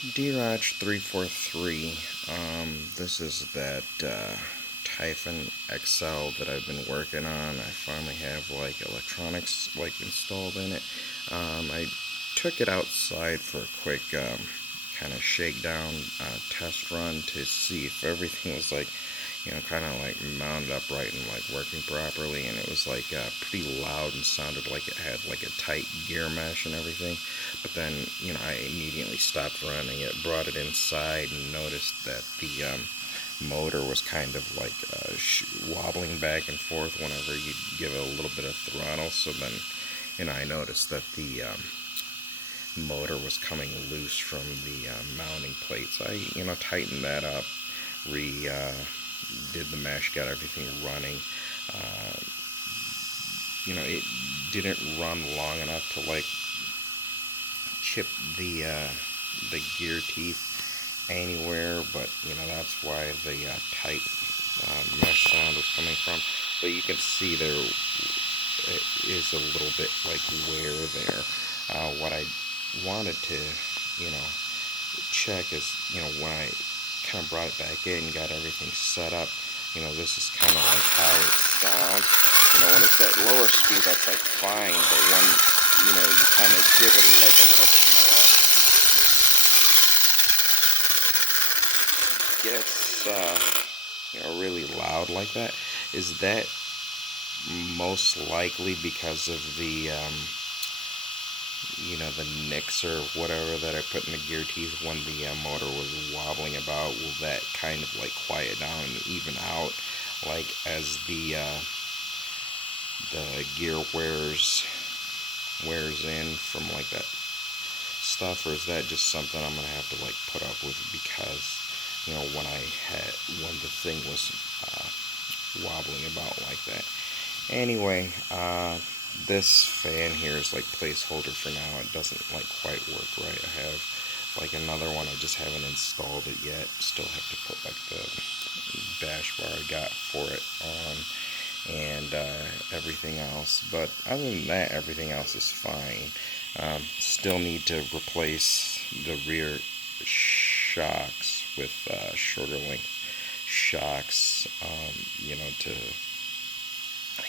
Duratrax 343. This is that Typhon XL that I've been working on. I finally have like electronics like installed in it. I took it outside for a quick kind of shakedown test run to see if everything was like, kind of like mounted up right and like working properly, and it was like pretty loud and sounded like it had like a tight gear mesh and everything. But then, I immediately stopped running it, brought it inside, and noticed that the motor was kind of like wobbling back and forth whenever you give it a little bit of throttle. So then, I noticed that the motor was coming loose from the mounting plates. I, tightened that up, did the mesh, got everything running. Uh, it didn't run long enough to like chip the gear teeth anywhere, but that's why the tight mesh sound is coming from. But you can see there is a little bit like wear there. What I wanted to check is when I kind of brought it back in and got everything set up, this is kind of like how it sounds. When it's at lower speed, that's like fine, but when you kind of give it like a little bit more, it gets really loud like that. Is that most likely because of the the nicks or whatever that I put in the gear teeth when the motor was wobbling about? Will that kind of like quiet down and even out like as the gear wears in from like that stuff, or is that just something I'm gonna have to like put up with because when the thing was wobbling about like that? Anyway, this fan here is like placeholder for now. It doesn't like quite work right. I have like another one, I just haven't installed it yet. Still have to put like the bash bar I got for it on and everything else. But other than that, everything else is fine. Still need to replace the rear shocks with shorter length shocks, to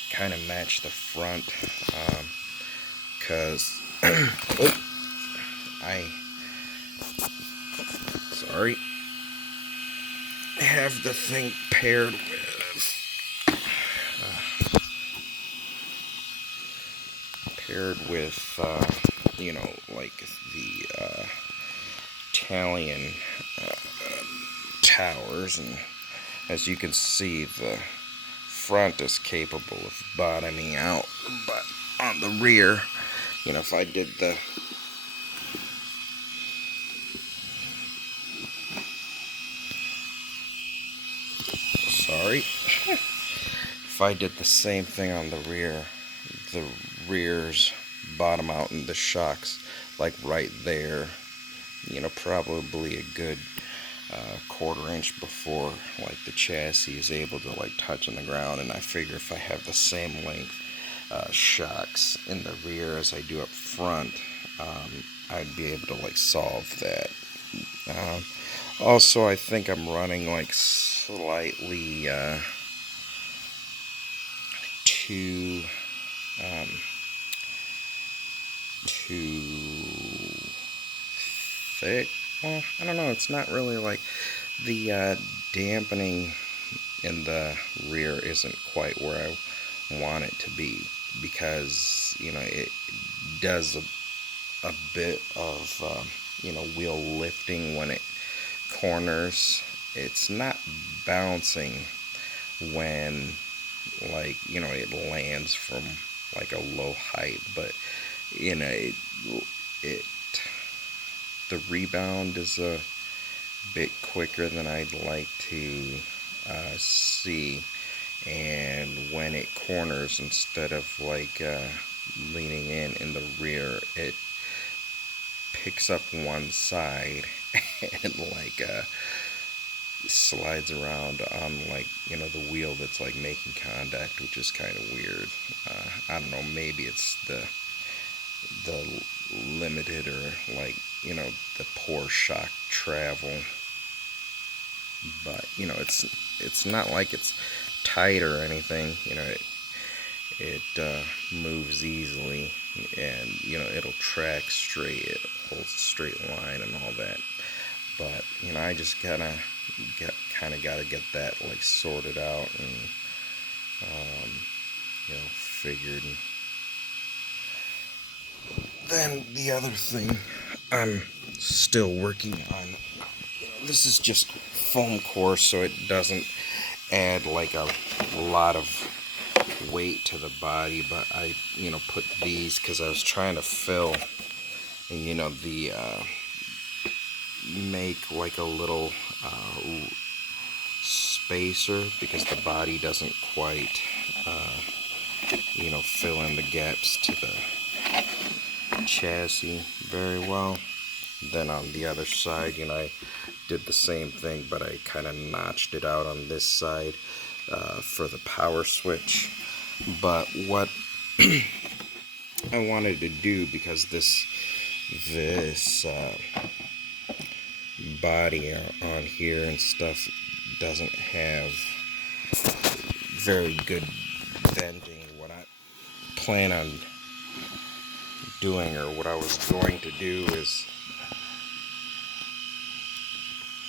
kind of match the front, because I have the thing paired with like the Talion towers, and as you can see, the front is capable of bottoming out, but on the rear, if I did the if I did the same thing on the rears bottom out in the shocks like right there, probably a good quarter-inch before like the chassis is able to like touch on the ground. And I figure if I have the same length shocks in the rear as I do up front, I'd be able to like solve that. Also, I think I'm running like slightly too thick. Well, I don't know, it's not really like the dampening in the rear isn't quite where I want it to be, because it does a bit of wheel lifting when it corners. It's not bouncing when like it lands from like a low height, but it the rebound is a bit quicker than I'd like to see, and when it corners, instead of like leaning in the rear, it picks up one side and like slides around on like the wheel that's like making contact, which is kind of weird. I don't know, maybe it's the limited, or like, you know, the poor shock travel. But, you know, it's not like it's tight or anything. You know, it moves easily, and, you know, it'll track straight, it holds a straight line and all that. But, you know, I just kind of gotta get that like sorted out, and you know, figured. Then the other thing I'm still working on, this is just foam core, so it doesn't add like a lot of weight to the body, but I, you know, put these because I was trying to fill, you know, the make like a little spacer, because the body doesn't quite you know, fill in the gaps to the chassis very well. Then on the other side, you know, I did the same thing, but I kind of notched it out on this side for the power switch. But what I wanted to do, because this body on here and stuff doesn't have very good bending, what I plan on doing, or what I was going to do, is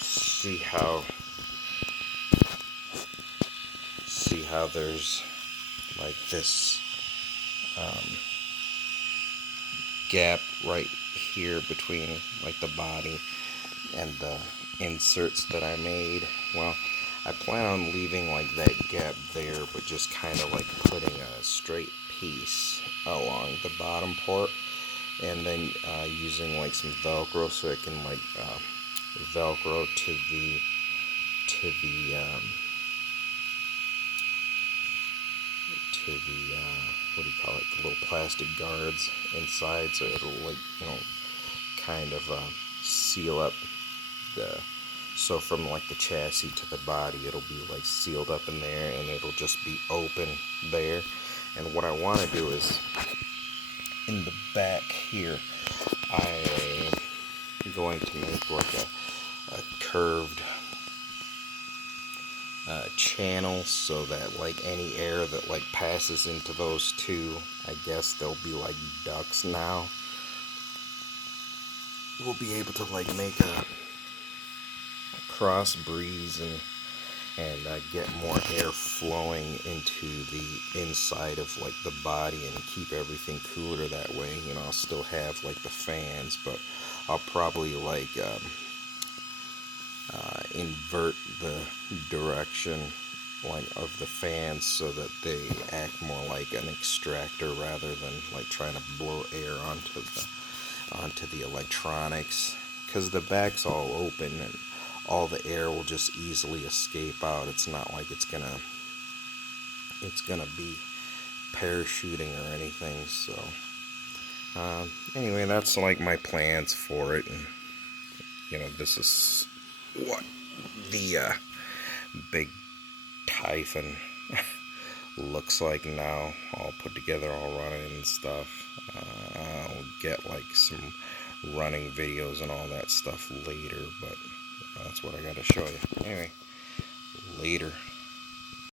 see how there's like this gap right here between like the body and the inserts that I made. Well, I plan on leaving like that gap there, but just kind of like putting a straight piece along the bottom part, and then using like some Velcro so it can like Velcro to the what do you call it, the little plastic guards inside, so it'll, like, you know, kind of seal up so from like the chassis to the body, it'll be like sealed up in there, and it'll just be open there. And what I want to do is, in the back here, I'm going to make like a curved channel, so that like any air that like passes into those two, I guess they'll be like ducts now. We'll be able to like make a cross breeze and get more air flowing into the inside of like the body, and keep everything cooler that way. You know, I'll still have like the fans, but I'll probably like invert the direction like of the fans, so that they act more like an extractor rather than like trying to blow air onto the electronics, because the back's all open and all the air will just easily escape out. It's not like it's gonna be parachuting or anything. So anyway, that's like my plans for it. And, you know, this is what the big Typhon looks like now, all put together, all running and stuff. I'll get like some running videos and all that stuff later, but that's what I gotta show you. Anyway, later.